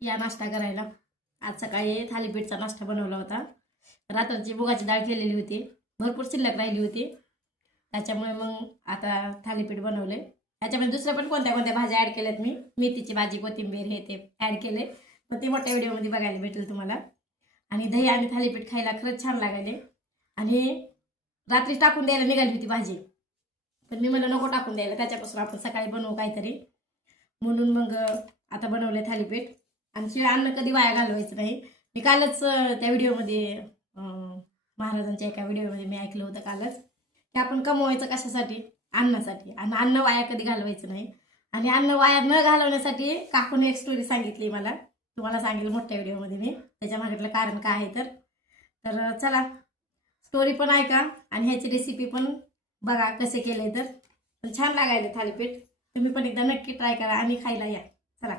या नाश्ता करायला। आज सकाळी थालीपीठचा नाश्ता बनवला होता। रात्रीची मुगाची डाळ केलेली होती, भरपूर शिल्लक राहिली होती, त्याच्यामुळे मग आता थालीपीठ बनवले। त्याच्यामध्ये दुसऱ्या पण कोणत्या कोणत्या भाज्या ॲड केल्यात मी, मेथीची भाजी, कोथिंबीर हे ते ॲड केले, मग ते मोठ्या व्हिडिओमध्ये बघायला भेटेल तुम्हाला। आणि दही आणि थालीपीठ खायला खरंच छान लागले। आणि रात्री टाकून द्यायला निघाली होती भाजी, पण मी म्हणलं नको टाकून द्यायला, त्याच्यापासून आपण सकाळी बनवू काहीतरी, म्हणून मग आता बनवले थालीपीठ। आणि शिळं अन्न कधी वाया घालवायचं नाही। मी कालच त्या व्हिडिओमध्ये महाराजांच्या एका व्हिडिओमध्ये मी ऐकलं होतं कालच, की आपण कमवायचं कशासाठी, अन्नासाठी, आणि अन्न वाया कधी घालवायचं नाही। आणि अन्न वाया न घालवण्यासाठी काकूने एक स्टोरी सांगितली मला, तुम्हाला सांगेल मोठ्या व्हिडिओमध्ये मी, त्याच्या मागीतलं कारण काय आहे तर चला स्टोरी पण ऐका आणि ह्याची रेसिपी पण बघा कसे केले, तर छान लागायले थालीपीठ। तुम्ही पण एकदा नक्की ट्राय करा आणि खायला या। चला